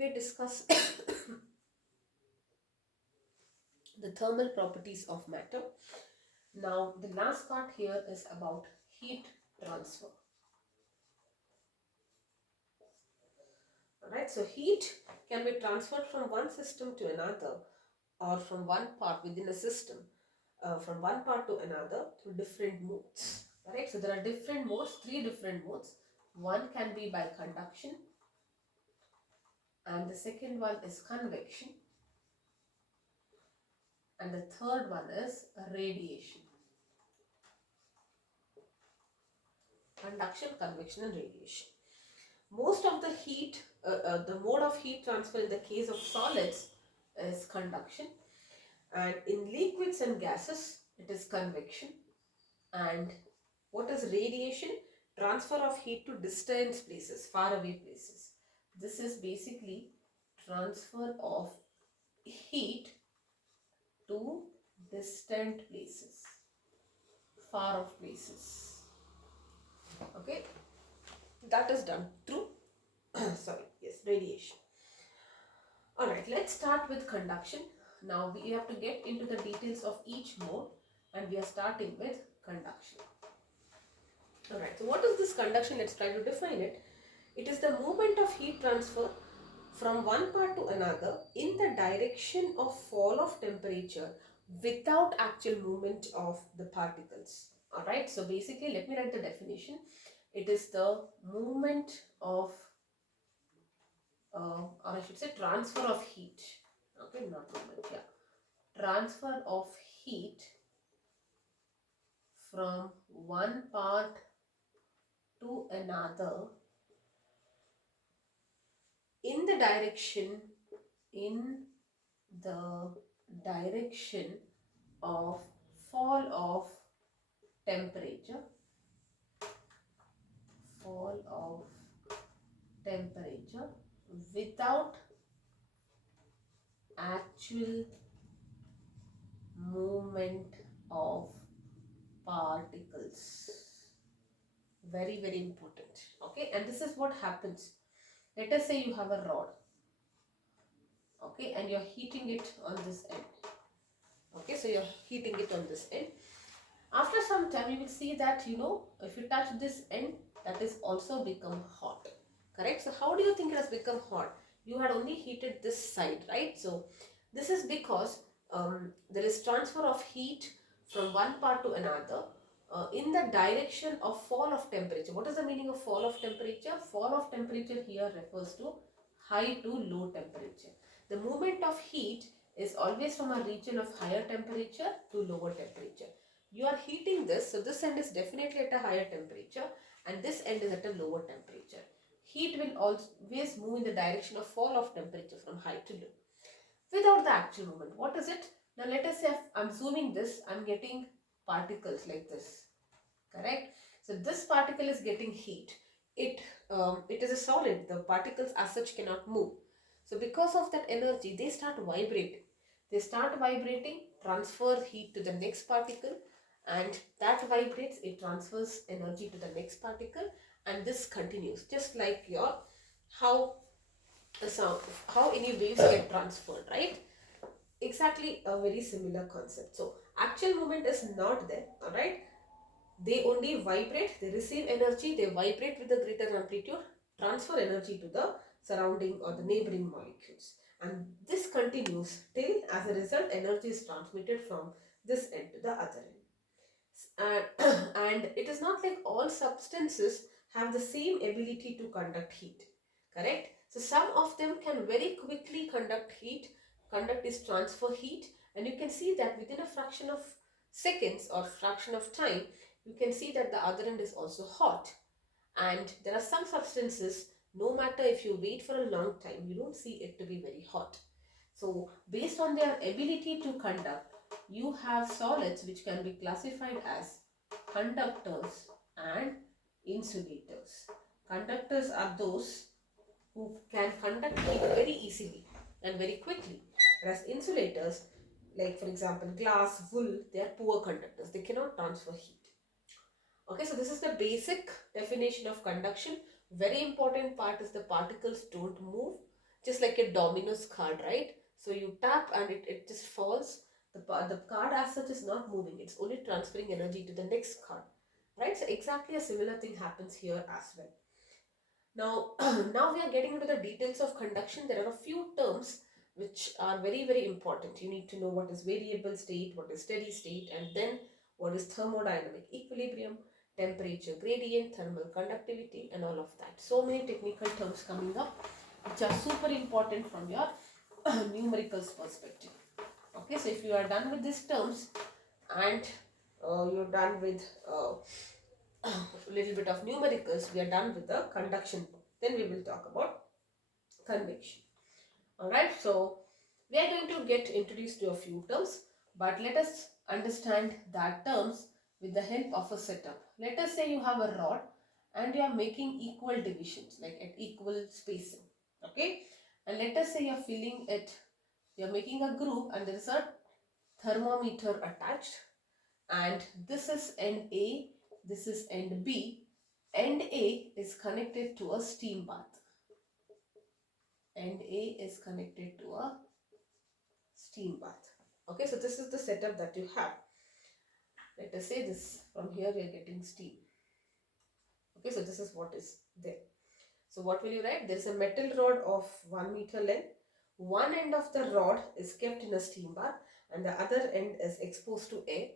will discuss the thermal properties of matter. Now, the last part here is about heat transfer. Alright, so heat can be transferred from one system to another, or from one part within a system, from one part to another through different modes. Alright, so there are different modes, three different modes. One can be by conduction, and the second one is convection, and the third one is radiation. Conduction, convection, and radiation. Most of the heat, the mode of heat transfer in the case of solids is conduction, and in liquids and gases it is convection. And what is radiation? Transfer of heat to distant places, far away places. This is basically transfer of heat to distant places, far off places. Okay, that is done through radiation. Alright, let's start with conduction. Now we have to get into the details of each mode, and we are starting with conduction. Alright, so what is this conduction? Let's try to define it. It is the movement of heat transfer from one part to another in the direction of fall of temperature without actual movement of the particles. Alright, so basically let me write the definition. It is the movement of or I should say transfer of heat. Okay, not movement, yeah. Transfer of heat from one part to another in the direction the direction of fall of temperature without actual movement of particles. Very, very important. Okay, and this is what happens. Let us say you have a rod, okay, and you're heating it on this end. Okay, so you're heating it on this end. After some time, you will see that, if you touch this end, that is also become hot. Correct? So how do you think it has become hot? You had only heated this side, right? So this is because there is transfer of heat from one part to another in the direction of fall of temperature. What is the meaning of fall of temperature? Fall of temperature here refers to high to low temperature. The movement of heat is always from a region of higher temperature to lower temperature. You are heating this, so this end is definitely at a higher temperature and this end is at a lower temperature. Heat will always move in the direction of fall of temperature from high to low without the actual movement. What is it? Now let us say I'm zooming this, I'm getting particles like this, correct? So this particle is getting heat. It is a solid. The particles as such cannot move. So because of that energy, they start vibrating. Transfer heat to the next particle, and that vibrates, it transfers energy to the next particle, and this continues just like your how any waves get transferred, right? Exactly a very similar concept. So actual movement is not there, all right? They only vibrate, they receive energy, they vibrate with a greater amplitude, transfer energy to the surrounding or the neighboring molecules. And this continues till, as a result, energy is transmitted from this end to the other end. And it is not like all substances have the same ability to conduct heat, correct? So some of them can very quickly conduct heat. Conduct is transfer heat, and you can see that within a fraction of seconds or fraction of time, you can see that the other end is also hot. And there are some substances, no matter if you wait for a long time, you don't see it to be very hot. So based on their ability to conduct, you have solids which can be classified as conductors and insulators. Conductors are those who can conduct heat very easily and very quickly, whereas insulators, like for example glass, wool, they are poor conductors. They cannot transfer heat. Okay, so this is the basic definition of conduction. Very important part is the particles don't move. just like a dominoes card, right? So you tap and it just falls. The card as such is not moving, it's only transferring energy to the next card, right? So exactly a similar thing happens here as well. Now, now we are getting into the details of conduction. There are a few terms which are very, very important. You need to know what is variable state, what is steady state, and then what is thermodynamic equilibrium, temperature gradient, thermal conductivity, and all of that. So many technical terms coming up which are super important from your numericals perspective. Okay, so if you are done with these terms and you're done with a little bit of numericals, we are done with the conduction. Then we will talk about convection. Alright, so we are going to get introduced to a few terms, but let us understand that terms with the help of a setup. Let us say you have a rod and you are making equal divisions, like at equal spacing. Okay, and let us say you are filling it, you are making a groove and there is a thermometer attached, and this is end A, this is end B. End A is connected to a steam bath. End A is connected to a steam bath. Okay, so this is the setup that you have. Let us say this, from here we are getting steam. Okay, so this is what is there. So what will you write? There is a metal rod of 1 meter length. One end of the rod is kept in a steam bath and the other end is exposed to air.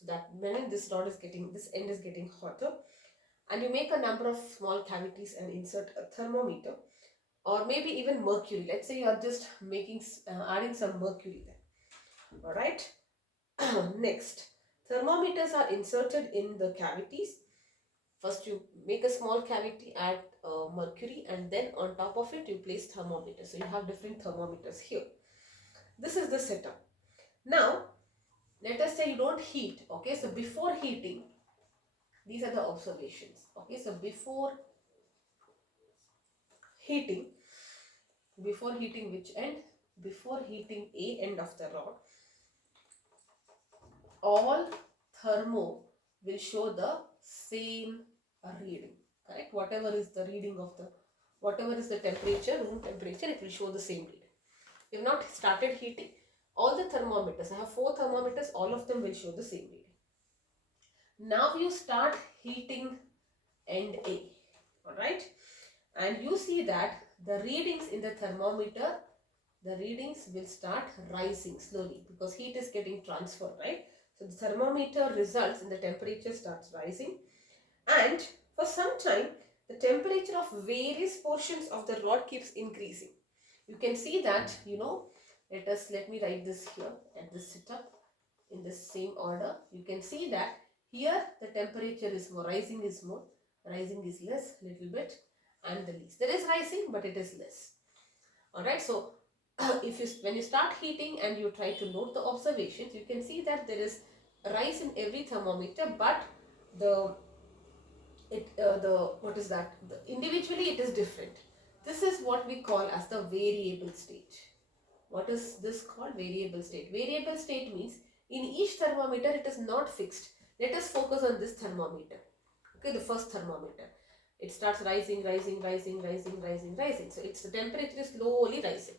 So that means this end is getting hotter. And you make a number of small cavities and insert a thermometer or maybe even mercury. Let's say you are just making adding some mercury there. All right. Next, thermometers are inserted in the cavities. First you make a small cavity, add mercury, and then on top of it you place thermometer. So you have different thermometers here. This is the setup. Now let us say you don't heat. Okay, so before heating, these are the observations. Okay, so before heating which end? Before heating A end of the rod, all thermo will show the same reading, correct? Whatever is the reading of the, whatever is the temperature, room temperature, it will show the same reading. You have not started heating, all the thermometers, I have 4 thermometers, all of them will show the same reading. Now you start heating end A, alright, and you see that the readings in the thermometer, the readings will start rising slowly because heat is getting transferred, right? So the thermometer results in the temperature starts rising, and for some time the temperature of various portions of the rod keeps increasing. You can see that, let me write this here at this setup in the same order. You can see that here the temperature is more, rising is more, rising is less, little bit, and the least. There is rising, but it is less. Alright, so when you start heating and you try to note the observations, you can see that there is a rise in every thermometer, but what is that? Individually it is different. This is what we call as the variable state. What is this called? Variable state. Variable state means in each thermometer it is not fixed. Let us focus on this thermometer. Okay, the first thermometer. It starts rising, rising, rising, rising, rising, rising. So the temperature is slowly rising.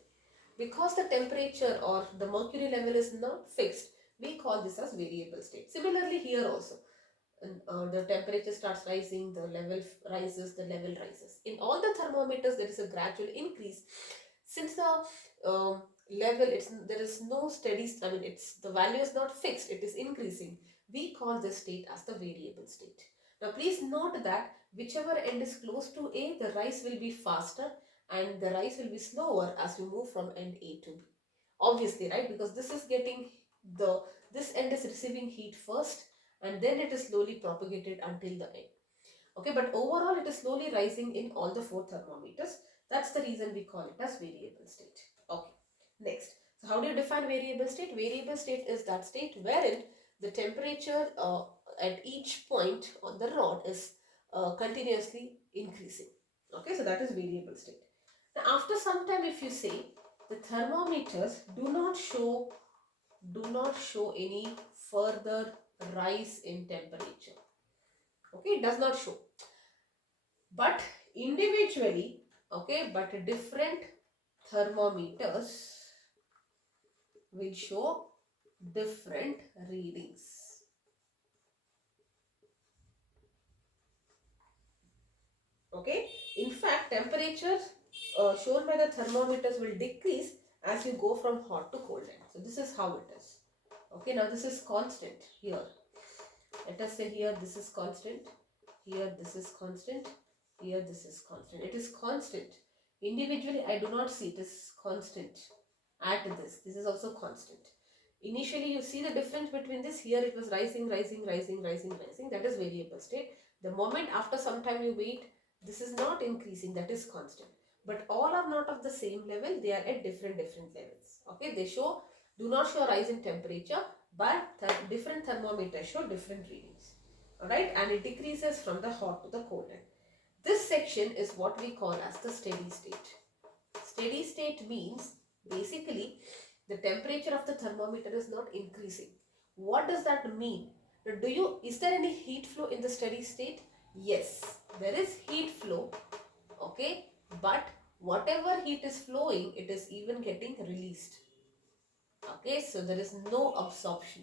Because the temperature or the mercury level is not fixed, we call this as variable state. Similarly here also, the temperature starts rising, the level rises, the level rises. In all the thermometers there is a gradual increase. Since the level, there is no steady, the value is not fixed, it is increasing. We call this state as the variable state. Now please note that whichever end is close to A, the rise will be faster and the rise will be slower as we move from end A to B. Obviously, right? Because this end is receiving heat first and then it is slowly propagated until the end. Okay, but overall it is slowly rising in all the 4 thermometers. That's the reason we call it as variable state. Okay, next. So how do you define variable state? Variable state is that state wherein the temperature at each point on the rod is continuously increasing. Okay, so that is variable state. Now after some time, if you say the thermometers do not show any further rise in temperature. Okay, it does not show. But individually, okay, but different thermometers will show different readings. Okay, in fact, temperature shown by the thermometers will decrease as you go from hot to cold end. So this is how it is. Okay, now this is constant here. Let us say here this is constant, here this is constant, here this is constant. It is constant. Individually, I do not see it is constant at this. This is also constant. Initially, you see the difference between this. Here it was rising, rising, rising, rising, rising. That is variable state. The moment after some time you wait, this is not increasing. That is constant. But all are not of the same level. They are at different levels. Okay, they show do not show rise in temperature, but different thermometers show different readings. Alright, and it decreases from the hot to the cold end. This section is what we call as the steady state. Steady state means basically the temperature of the thermometer is not increasing. What does that mean? Is there any heat flow in the steady state? Yes, there is heat flow, okay, but whatever heat is flowing, it is even getting released. Okay, so there is no absorption,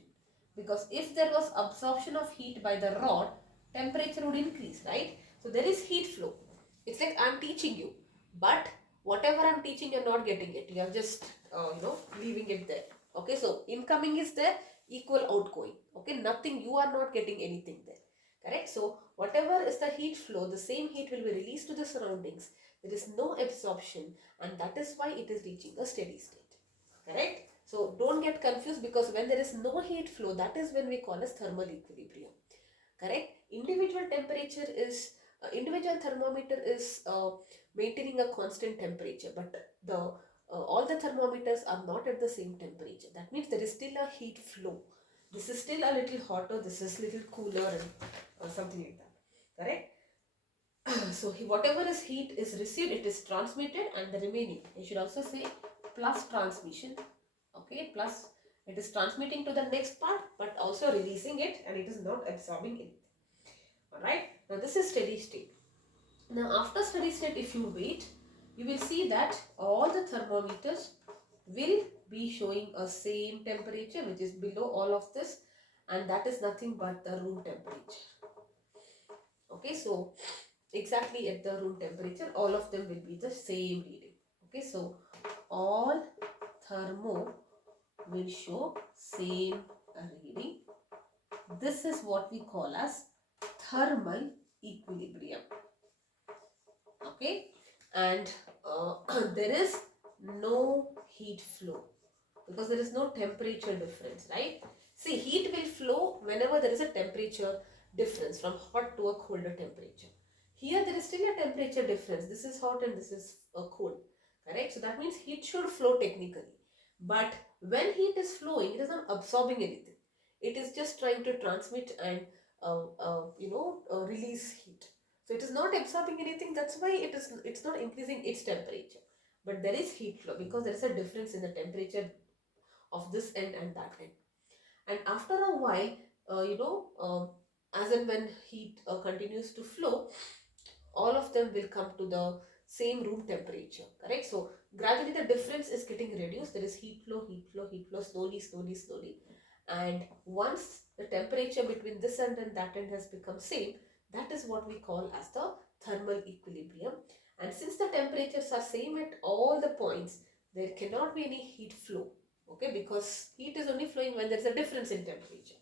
because if there was absorption of heat by the rod, temperature would increase, right? So there is heat flow. It's like I'm teaching you, but whatever I'm teaching, you're not getting it. You're just leaving it there. Okay, so incoming is there, equal outgoing. Okay, nothing, you are not getting anything there. Correct? So whatever is the heat flow, the same heat will be released to the surroundings. There is no absorption, and that is why it is reaching a steady state. Correct? So don't get confused, because when there is no heat flow, that is when we call as thermal equilibrium. Correct? Individual thermometer is maintaining a constant temperature, but the all the thermometers are not at the same temperature. That means there is still a heat flow. This is still a little hotter, this is little cooler, and something like that. Correct? So whatever is heat is received, it is transmitted, and the remaining, I should also say plus transmission. Okay, plus it is transmitting to the next part, but also releasing it, and it is not absorbing it. Alright, now this is steady state. Now after steady state, if you wait, you will see that all the thermometers will be showing a same temperature, which is below all of this, and that is nothing but the room temperature. Okay, so exactly at the room temperature, all of them will be the same reading. Okay, so all thermo will show same reading. This is what we call as thermal equilibrium. Okay, and there is no heat flow, because there is no temperature difference, right? See, heat will flow whenever there is a temperature difference from hot to a colder temperature. Here there is still a temperature difference. This is hot and this is cold, correct? So that means heat should flow technically. But when heat is flowing, it is not absorbing anything. It is just trying to transmit and release heat. So it is not absorbing anything. That's why it's not increasing its temperature. But there is heat flow, because there is a difference in the temperature of this end and that end. And after a while, as and when heat continues to flow, all of them will come to the same room temperature, correct? So gradually the difference is getting reduced. There is heat flow, heat flow, heat flow, slowly, slowly, slowly. And once the temperature between this end and that end has become same, that is what we call as the thermal equilibrium. And since the temperatures are same at all the points, there cannot be any heat flow, okay, because heat is only flowing when there is a difference in temperature.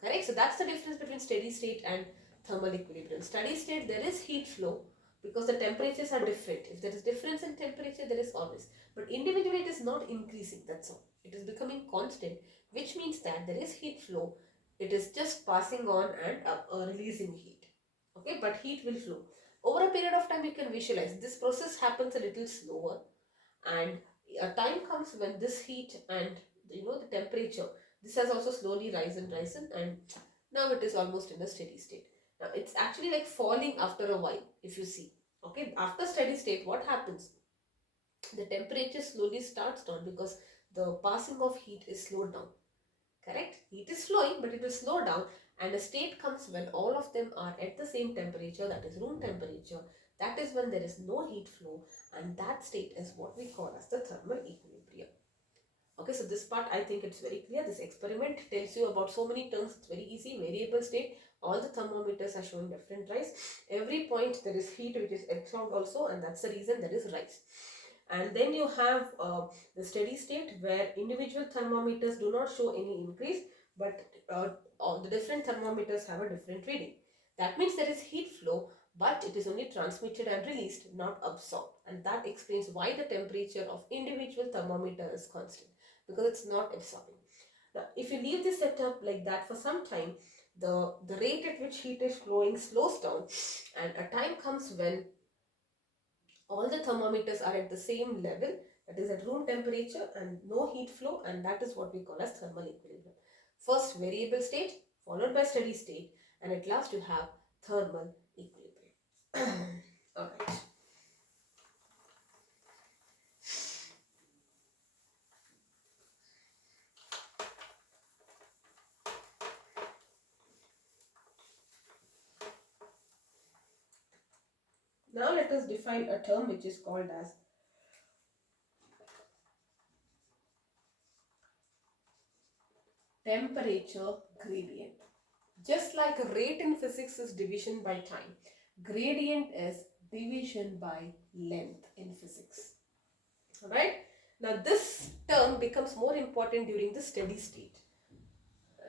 Correct? So that's the difference between steady state and thermal equilibrium. Steady state, there is heat flow because the temperatures are different. If there is difference in temperature, there is always. But individually, it is not increasing. That's all. It is becoming constant, which means that there is heat flow. It is just passing on and releasing heat. Okay, but heat will flow. Over a period of time, you can visualize this process happens a little slower, and a time comes when this heat and the temperature, this has also slowly risen, and now it is almost in a steady state. Now it's actually like falling after a while, if you see. Okay, after steady state, what happens? The temperature slowly starts down, because the passing of heat is slowed down. Correct? Heat is flowing, but it will slow down, And a state comes when all of them are at the same temperature, that is room temperature. That is when there is no heat flow, and that state is what we call as the thermal equilibrium. Okay, so this part I think it's very clear. This experiment tells you about so many terms. It's very easy. Variable state, all the thermometers are showing different rise. Every point there is heat which is absorbed also, and that's the reason there is rise. And then you have the steady state where individual thermometers do not show any increase, but all the different thermometers have a different reading. That means there is heat flow, but it is only transmitted and released, not absorbed. And that explains why the temperature of individual thermometer is constant, because it's not absorbing. Now, if you leave this setup like that for some time, the rate at which heat is flowing slows down, and a time comes when all the thermometers are at the same level, that is at room temperature, and no heat flow, and that is what we call as thermal equilibrium. First variable state, followed by steady state, and at last you have thermal equilibrium. Alright. Now let us define a term which is called as temperature gradient. Just like a rate in physics is division by time, gradient is division by length in physics. Alright? Now this term becomes more important during the steady state.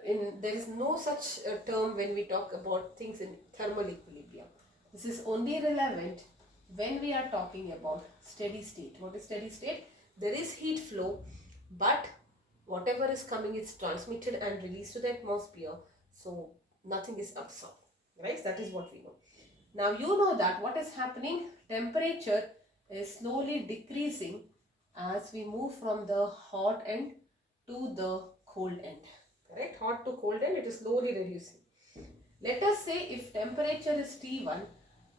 There is no such term when we talk about things in thermal equilibrium. This is only relevant when we are talking about steady state. What is steady state? There is heat flow, but whatever is coming is transmitted and released to the atmosphere, so nothing is absorbed, right? That is what we know. Now you know that what is happening, temperature is slowly decreasing as we move from the hot end to the cold end, correct? Hot to cold end, it is slowly reducing. Let us say if temperature is T1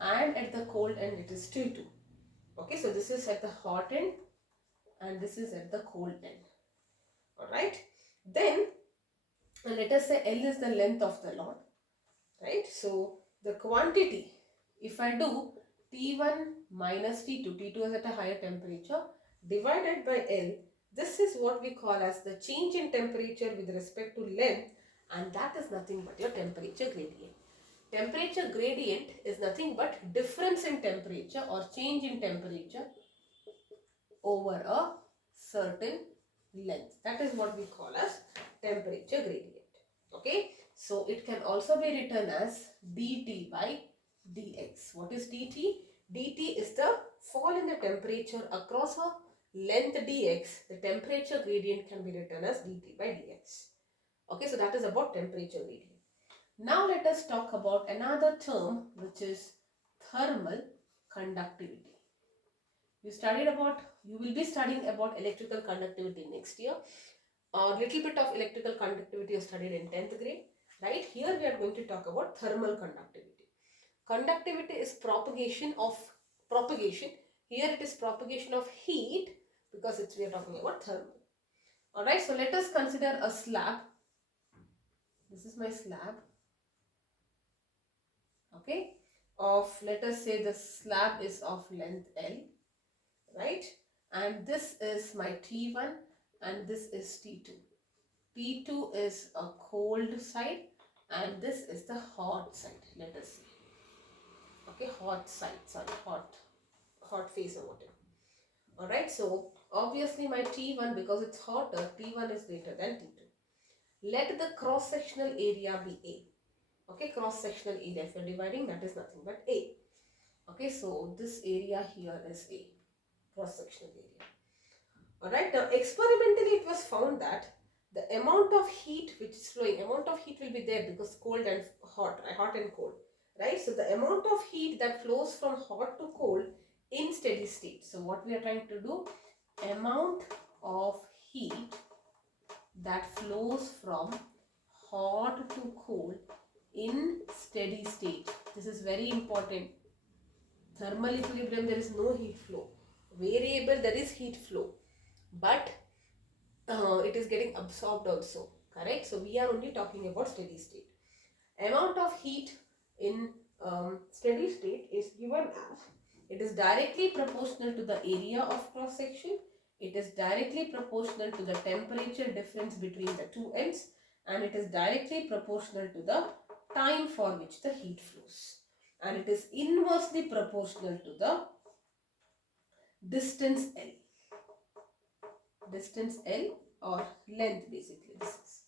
and at the cold end it is T2. Okay, so this is at the hot end and this is at the cold end. Alright, then let us say L is the length of the rod, right? So the quantity, if I do T1 minus T2, T2 is at a higher temperature, divided by L, this is what we call as the change in temperature with respect to length, and that is nothing but your temperature gradient. Temperature gradient is nothing but difference in temperature or change in temperature over a certain length. That is what we call as temperature gradient. Okay, so it can also be written as dt by dx. What is dt? dt is the fall in the temperature across a length dx. The temperature gradient can be written as dt by dx. Okay, so that is about temperature gradient. Now let us talk about another term which is thermal conductivity. You will be studying about electrical conductivity next year. A little bit of electrical conductivity is studied in 10th grade. Right here we are going to talk about thermal conductivity. Conductivity is propagation. Here it is propagation of heat because we are talking about thermal. Alright, so let us consider a slab. This is my slab. Okay, let us say the slab is of length L, right? And this is my T1 and this is T2. T2 is a cold side and this is the hot side, let us see. Okay, hot side, sorry, hot face or whatever. Alright, so obviously my T1, because it's hotter, T1 is greater than T2. Let the cross-sectional area be A. Okay, cross-sectional area, if you're dividing, that is nothing but A. Okay, so this area here is A, cross-sectional area. Alright, now experimentally it was found that the amount of heat which is flowing, amount of heat will be there because cold and hot, hot and cold, right? So the amount of heat that flows from hot to cold in steady state. So what we are trying to do, amount of heat that flows from hot to cold in steady state. This is very important. Thermal equilibrium, there is no heat flow. Variable, there is heat flow, but it is getting absorbed also, correct? So we are only talking about steady state. Amount of heat in steady state is given as, it is directly proportional to the area of cross section, it is directly proportional to the temperature difference between the two ends, and it is directly proportional to the time for which the heat flows, and it is inversely proportional to the distance L. Distance L or length, basically this is.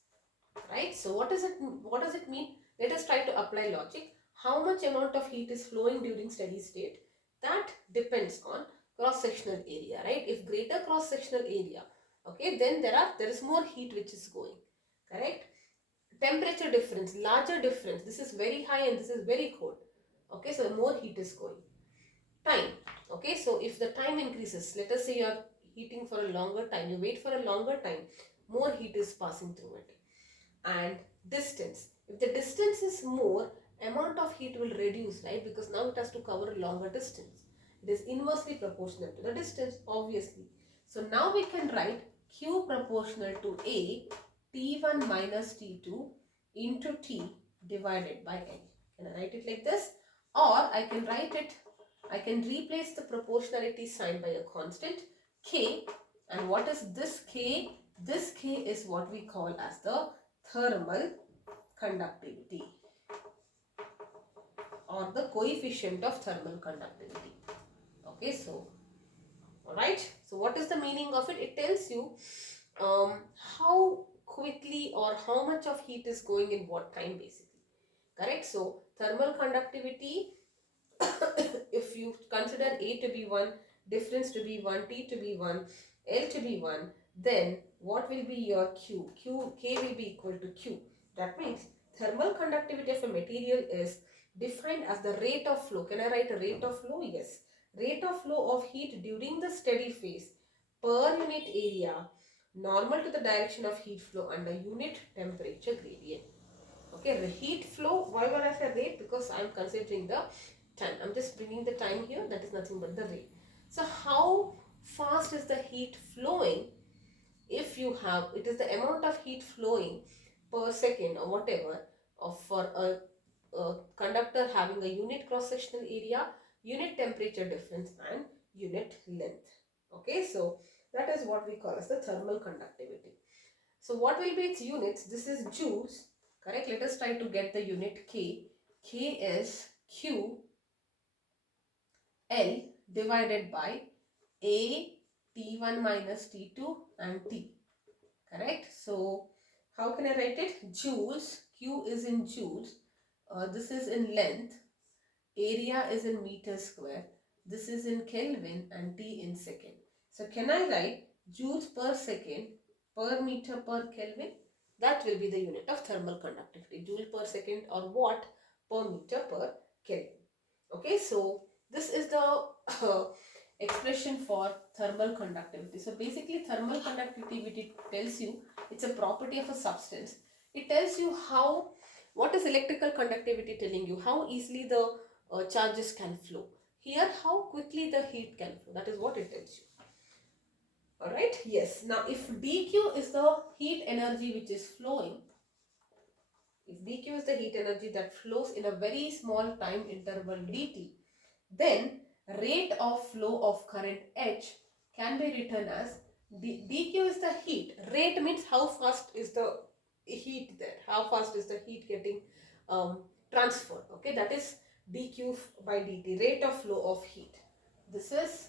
Right? So what does it mean? Let us try to apply logic. How much amount of heat is flowing during steady state? That depends on cross-sectional area, right? If greater cross-sectional area, okay, then there is more heat which is going, correct? Temperature difference, larger difference, this is very high and this is very cold, okay, so more heat is going. Time, okay, so if the time increases, let us say you are heating for a longer time, you wait for a longer time, more heat is passing through it. And distance, if the distance is more, amount of heat will reduce, right? Because now it has to cover a longer distance. It is inversely proportional to the distance, obviously. So now we can write Q proportional to A, T1 minus T2 into T divided by L. Can I write it like this? Or I can write it, I can replace the proportionality sign by a constant K. And what is this K? This K is what we call as the thermal conductivity, or the coefficient of thermal conductivity. Okay, so alright, so what is the meaning of it? It tells you how quickly or how much of heat is going in what time, basically, correct? So thermal conductivity, if you consider A to be 1, difference to be 1, T to be 1, L to be 1, then what will be your Q? K will be equal to Q. That means thermal conductivity of a material is defined as the rate of flow. Can I write a rate of flow? Yes. Rate of flow of heat during the steady phase per unit area, normal to the direction of heat flow under unit temperature gradient. Okay, the heat flow, why would I say rate? Because I am considering the time. I'm just bringing the time here, that is nothing but the rate. So how fast is the heat flowing? If you have, it is the amount of heat flowing per second or whatever of for a conductor having a unit cross sectional area, unit temperature difference and unit length. Okay, so that is what we call as the thermal conductivity. So what will be its units? This is joules, correct? Let us try to get the unit K. K is Q L divided by A T1 minus T2 and T, correct? So how can I write it? Joules, Q is in joules, this is in length, area is in meter square, this is in Kelvin and T in second. So can I write joules per second per meter per Kelvin? That will be the unit of thermal conductivity, joule per second or watt per meter per Kelvin. Okay, so this is the expression for thermal conductivity. So basically thermal conductivity tells you, it's a property of a substance. It tells you how, what is electrical conductivity telling you? How easily the charges can flow. Here, how quickly the heat can flow. That is what it tells you. Alright, yes. Now if dq is the heat energy which is flowing, if dq is the heat energy that flows in a very small time interval dt, then rate of flow of current H can be written as dq is the heat. Rate means how fast is the heat there, how fast is the heat getting transferred. Okay, that is dq by dt, rate of flow of heat. This is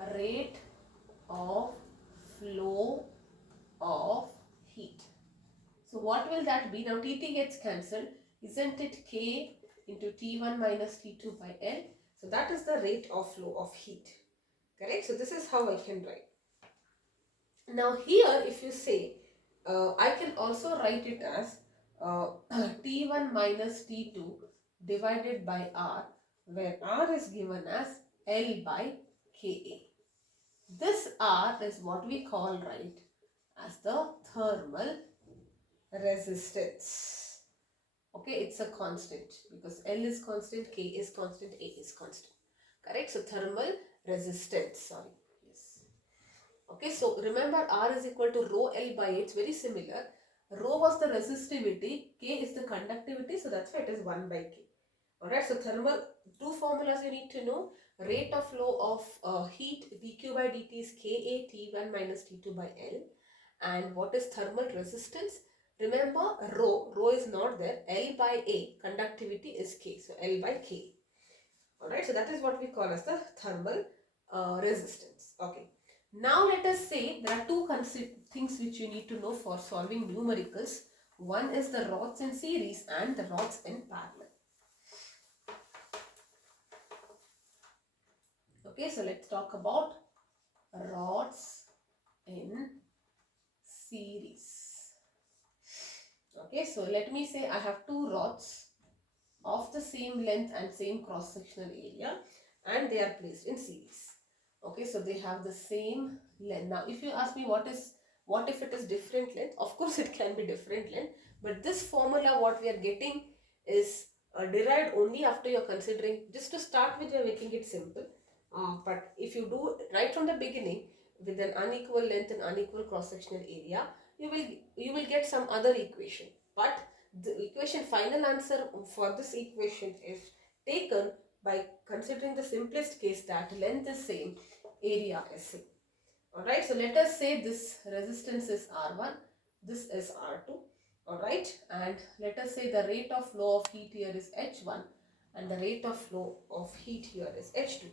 a rate of flow of heat. So what will that be? Now Tt gets cancelled. Isn't it K into T1 minus T2 by L? So that is the rate of flow of heat. Correct? So this is how I can write. Now here if you say, I can also write it as T1 minus T2 divided by R, where R is given as L by Ka. This R is what we call, right, as the thermal resistance. Okay, it's a constant because L is constant, K is constant, A is constant. Correct? So thermal resistance, sorry. Yes. Okay, so remember R is equal to rho L by A. It's very similar. Rho was the resistivity, K is the conductivity, so that's why it is 1 by K. Alright, so thermal, two formulas you need to know. Rate of flow of heat, dq by dt is Ka T1 minus T2 by L. And what is thermal resistance? Remember, rho is not there. L by A, conductivity is K, so L by K. Alright, so that is what we call as the thermal resistance. Okay. Now let us say there are two things which you need to know for solving numericals. One is the rods in series and the rods in parallel. Okay, so let's talk about rods in series. Okay, so let me say I have two rods of the same length and same cross-sectional area, and they are placed in series. Okay, so they have the same length. Now if you ask me what if it is different length, of course it can be different length, but this formula what we are getting is derived only after you are considering, just to start with you are making it simple, but if you do right from the beginning with an unequal length and unequal cross-sectional area, you will get some other equation, but the equation final answer for this equation is taken by considering the simplest case that length is same, area is same. Alright, so let us say this resistance is R1, this is R2. Alright, and let us say the rate of flow of heat here is H1 and the rate of flow of heat here is H2.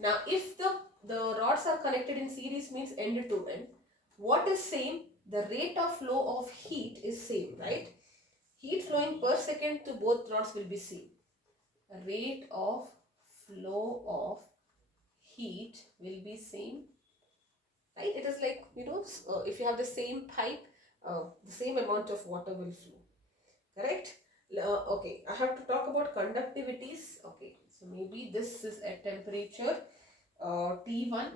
Now if the rods are connected in series means end to end, what is same? The rate of flow of heat is same, right? Heat flowing per second to both rods will be same. Rate of flow of heat will be same, right? It is like, if you have the same pipe, the same amount of water will flow, correct? Okay, I have to talk about conductivities. Okay, so maybe this is at temperature T1,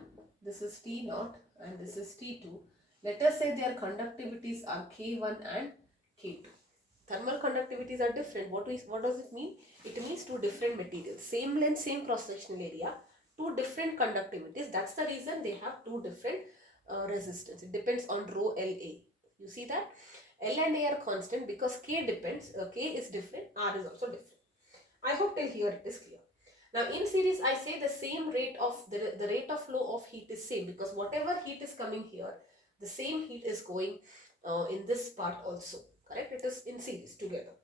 this is T0 and this is T2. Let us say their conductivities are K1 and K2. Thermal conductivities are different. What does it mean? It means two different materials, same length, same cross-sectional area, two different conductivities. That's the reason they have two different resistance. It depends on rho La. You see that? L and A are constant because K depends. K is different, R is also different. I hope till here it is clear. Now in series I say the same rate of the rate of flow of heat is same, because whatever heat is coming here, the same heat is going in this part also, correct? It is in series together.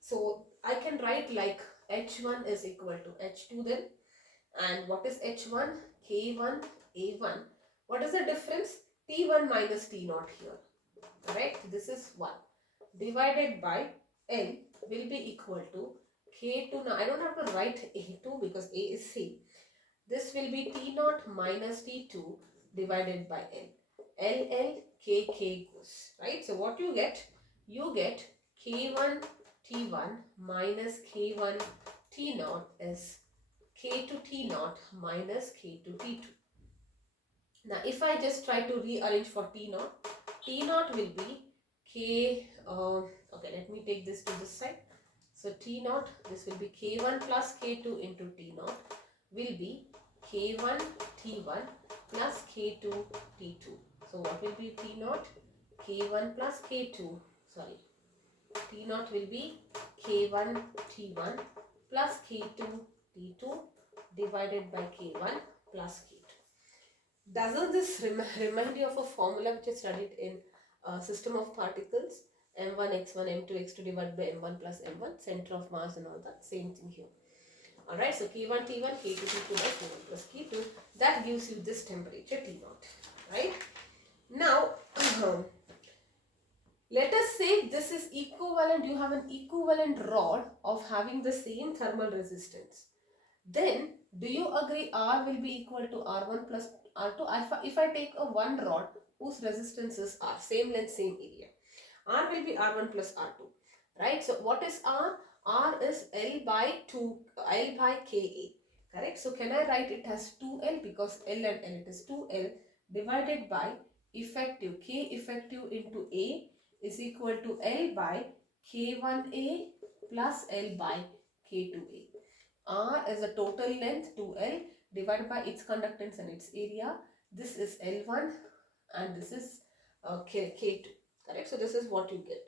So I can write like H1 is equal to H2 then, and what is H1? K1 A1. What is the difference? T1 minus T0 here, correct? This is 1 divided by L will be equal to K2. Now I don't have to write A2 because A is same. This will be T0 minus T2 divided by L. L K goes, right? So what you get? You get K1 T1 minus K1 T0 is K2 T0 minus K2 T2. Now if I just try to rearrange for T0, T0 will be K, okay, let me take this to this side. So T0, this will be K1 plus K2 into T0 will be K1 T1 plus K2 T2. So what will be T0? K1 plus K2, sorry, T0 will be K1 T1 plus K2 T2 divided by K1 plus K2. Doesn't this remind you of a formula which I studied in system of particles? M1 x1 m2 x2 divided by m1 plus m1, center of mass and all that, same thing here. Alright, so K1 T1, K2 T2 by K1 plus K2, that gives you this temperature T0, right? Now, let us say this is equivalent, you have an equivalent rod of having the same thermal resistance. Then, do you agree R will be equal to R1 plus R2? If I take a one rod whose resistance is R, same length, same area, R will be R1 plus R2, right? So what is R? R is L by Ka, correct? So can I write it as 2L, because L and L, it is 2L divided by effective, K effective into A is equal to L by K1A plus L by K2A. R is the total length 2L divided by its conductance and its area. This is L1 and this is K2. correct? So this is what you get,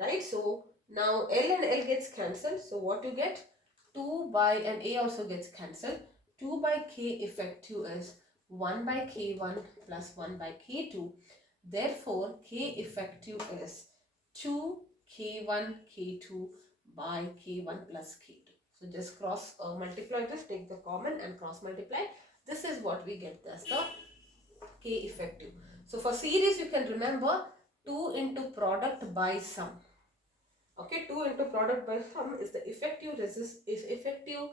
right? So now L and L gets cancelled. So what you get? 2 by, and A also gets cancelled. 2 by K effective is 1 by K1 plus 1 by K2. Therefore, K effective is 2 K1 K2 by K1 plus K2. So just cross multiply this, take the common and cross multiply. This is what we get as the K effective. So for series you can remember 2 into product by sum. Okay, 2 into product by sum is the effective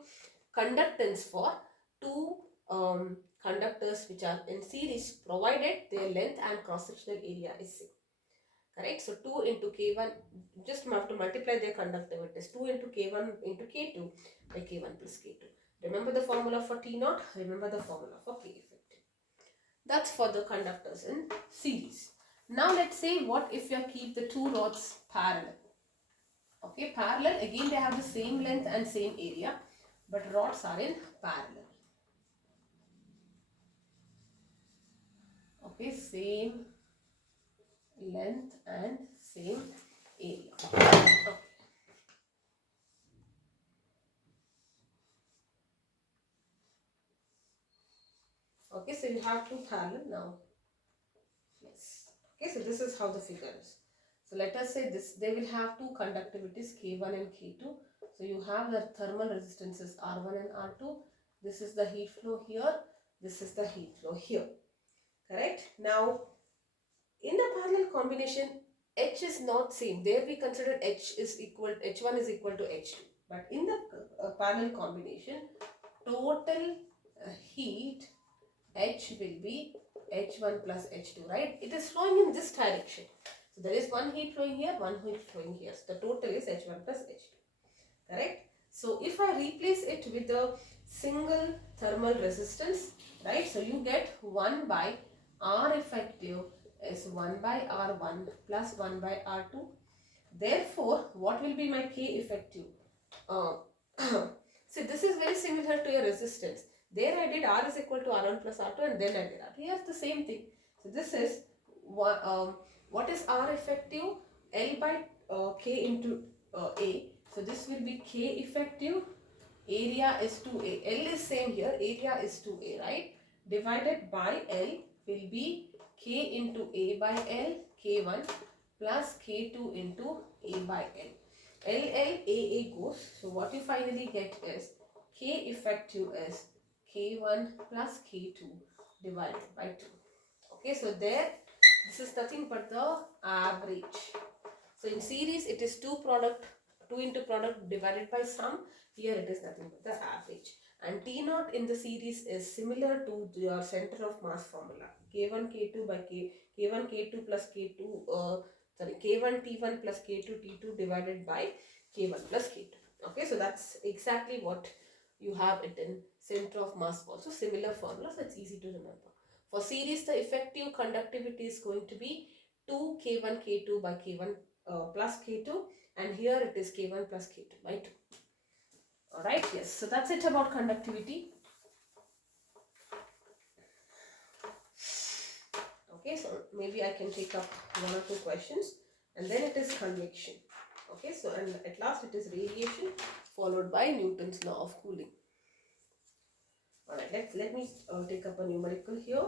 conductance for two conductors which are in series, provided their length and cross sectional area is same. Correct? So 2 into K1, just have to multiply their conductivities. 2 into K1 into K2 by K1 plus K2. Remember the formula for T naught, remember the formula for K effective. That's for the conductors in series. Now let's say, what if you keep the two rods parallel? Okay, parallel, again they have the same length and same area, but rods are in parallel. Okay, same length and same area. Okay. Okay, so you have two parallel now. Yes. Okay, so this is how the figure is. So let us say this, they will have two conductivities K1 and K2. So you have the thermal resistances R1 and R2. This is the heat flow here. This is the heat flow here. Correct? Now, in the parallel combination, H is not same. There we consider H1 is equal to H2. But in the parallel combination, total heat H will be H1 plus H2, right? It is flowing in this direction. So there is one heat flowing here, one heat flowing here. So the total is H1 plus H2, correct? So if I replace it with the single thermal resistance, right? So you get 1 by R effective is 1 by R1 plus 1 by R2. Therefore, what will be my K effective? Uh, see, this is very similar to your resistance. There I did R is equal to R1 plus R2 and then I did R. Here's the same thing. So this is what is R effective? L by K into A. So this will be K effective. Area is 2A. L is same here. Area is 2A, right? Divided by L will be K into A by L, K1 plus K2 into A by L. LLAA goes. So what you finally get is K effective is K1 plus K2 divided by 2. Okay, so there, this is nothing but the average. So in series it is 2 into product divided by sum. Here it is nothing but the average. And T naught in the series is similar to your center of mass formula. K1 K2 by K1 K2 plus K2 K1 T1 plus K2 T2 divided by K1 plus K2. Okay, so that's exactly what you have it in center of mass also. Similar formula, so it's easy to remember. For series, the effective conductivity is going to be 2 K1 K2 by K1 plus K2, and here it is K1 plus K2 by 2. Alright, yes, so that's it about conductivity. Okay, so maybe I can take up 1 or 2 questions, and then it is convection. Okay, so and at last it is radiation followed by Newton's law of cooling. Alright, let me take up a numerical here.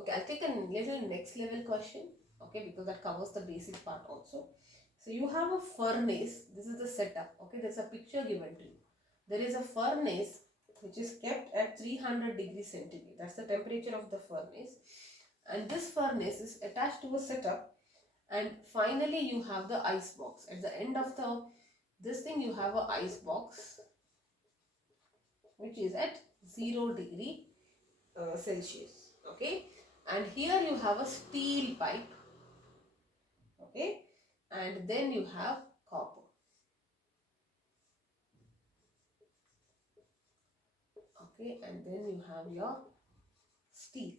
Okay, I'll take a little next level question, okay, because that covers the basic part also. So you have a furnace, this is the setup, okay, there's a picture given to you. There is a furnace which is kept at 300 degrees centigrade, that's the temperature of the furnace. And this furnace is attached to a setup, and finally you have the ice box. At the end of this thing you have a ice box which is at 0 degree Celsius, okay. And here you have a steel pipe, okay, and then you have copper, okay, and then you have your steel,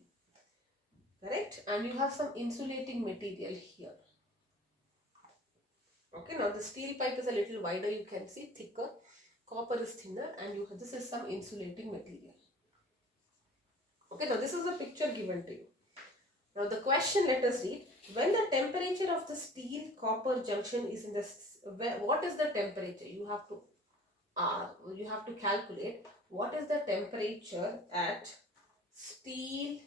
correct, and you have some insulating material here. Okay, now the steel pipe is a little wider, you can see, thicker. copper is thinner, and this is some insulating material. Okay, now this is a picture given to you. Now the question, let us read. When the temperature of the steel copper junction is in the, what is the temperature? You have to calculate what is the temperature at steel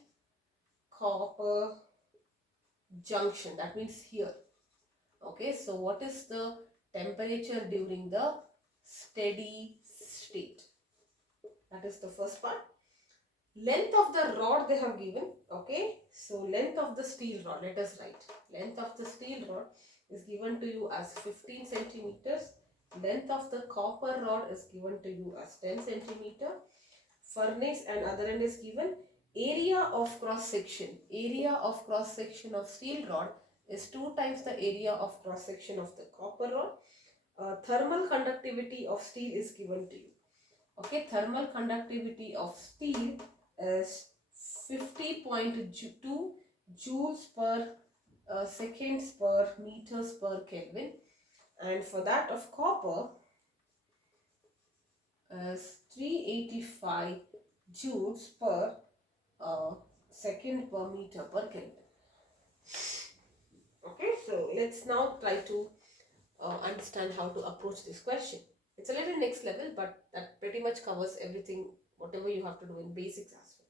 copper junction. That means here. Okay, so what is the temperature during the steady state? That is the first part. Length of the rod they have given. Okay, so length of the steel rod, let us write. Length of the steel rod is given to you as 15 centimeters. Length of the copper rod is given to you as 10 centimeter. Furnace and other end is given. Area of cross section. Area of cross section of steel rod is 2 times the area of cross section of the copper rod. Thermal conductivity of steel is given to you. Okay, thermal conductivity of steel is 50.2 joules per seconds per meters per Kelvin, and for that of copper is 385 joules per second per meter per Kelvin. Okay, so let's now try to understand how to approach this question. It's a little next level, but that pretty much covers everything, whatever you have to do in basics as well.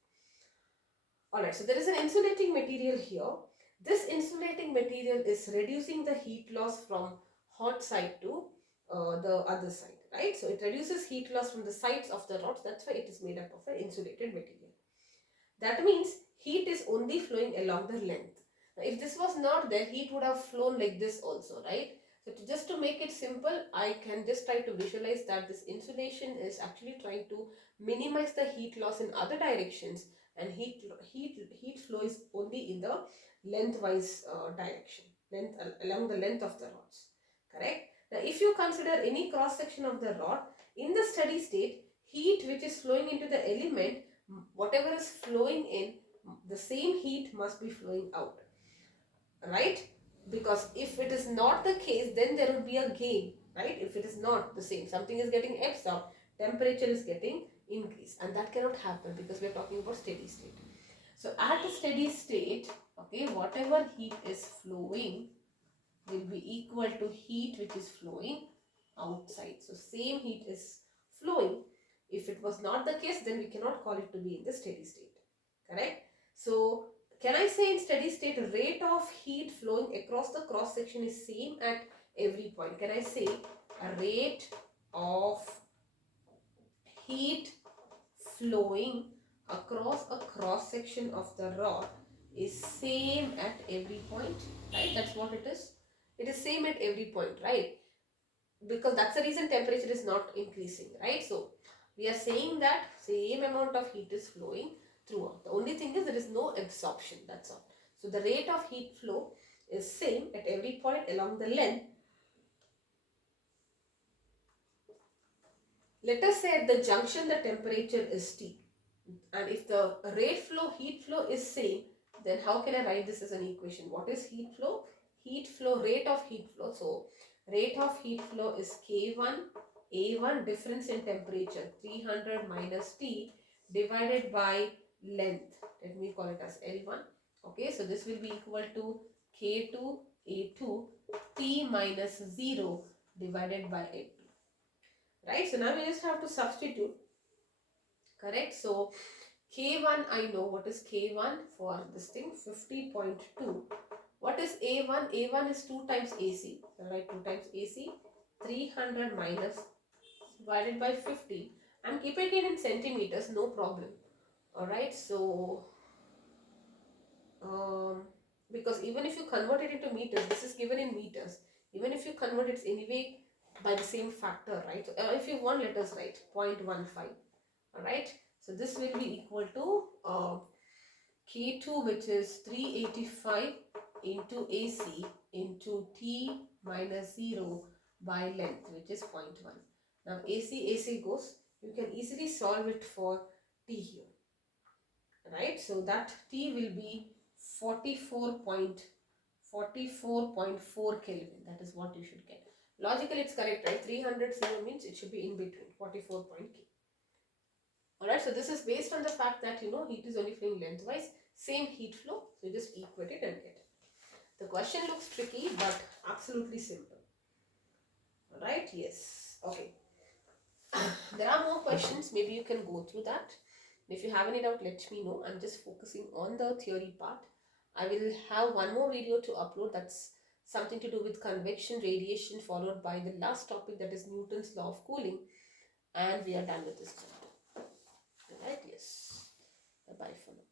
Alright, so there is an insulating material here. This insulating material is reducing the heat loss from hot side to the other side, right? So it reduces heat loss from the sides of the rods. That's why it is made up of an insulated material. That means heat is only flowing along the length. Now, if this was not there, heat would have flown like this also, right? So just to make it simple, I can just try to visualize that this insulation is actually trying to minimize the heat loss in other directions, and heat flow is only in the lengthwise direction, along the length of the rods. Correct? Now, if you consider any cross section of the rod in the steady state, heat which is flowing into the element, whatever is flowing in, the same heat must be flowing out, right? Because if it is not the case, then there will be a gain, right? If it is not the same, something is getting absorbed, temperature is getting increased, and that cannot happen because we are talking about steady state. So at a steady state, okay, whatever heat is flowing will be equal to heat which is flowing outside. So same heat is flowing. If it was not the case, then we cannot call it to be in the steady state. Correct? So can I say in steady state rate of heat flowing across the cross section is same at every point? Can I say a rate of heat flowing across a cross section of the rod is same at every point, right? That's what it is. It is same at every point, right? Because that's the reason temperature is not increasing, right? So we are saying that same amount of heat is flowing throughout. The only thing is there is no absorption, that's all. So the rate of heat flow is same at every point along the length. Let us say at the junction the temperature is T, and if the heat flow is same, then how can I write this as an equation? What is heat flow? Heat flow, rate of heat flow. So rate of heat flow is K1, A1, difference in temperature 300 minus T divided by length. Let me call it as L1. Okay, so this will be equal to K2, A2, T minus 0 divided by L2. Right, so now we just have to substitute. Correct, so K1, I know what is K1 for this thing, 50.2. What is A1? A1 is 2 times AC. So write 2 times AC, 300 minus divided by 50. I'm keeping it in centimeters, no problem. Alright, so because even if you convert it into meters, this is given in meters. Even if you convert it anyway by the same factor, right? So, if you want, let us write 0.15. Alright, so this will be equal to K2, which is 385 into AC into T minus 0 by length, which is 0.1. Now AC goes. You can easily solve it for T here. Right, so that T will be 44.4 Kelvin. That is what you should get. Logically it's correct, right? 300 means it should be in between 44 point K. Alright, so this is based on the fact that heat is only flowing lengthwise, same heat flow, so you just equate it and get it. The question looks tricky but absolutely simple. Alright, yes. Okay. There are more questions, maybe you can go through that. If you have any doubt, let me know. I'm just focusing on the theory part. I will have one more video to upload that's something to do with convection, radiation, followed by the last topic, that is Newton's law of cooling, and we are done with this chapter. Alright, yes. Bye bye for now.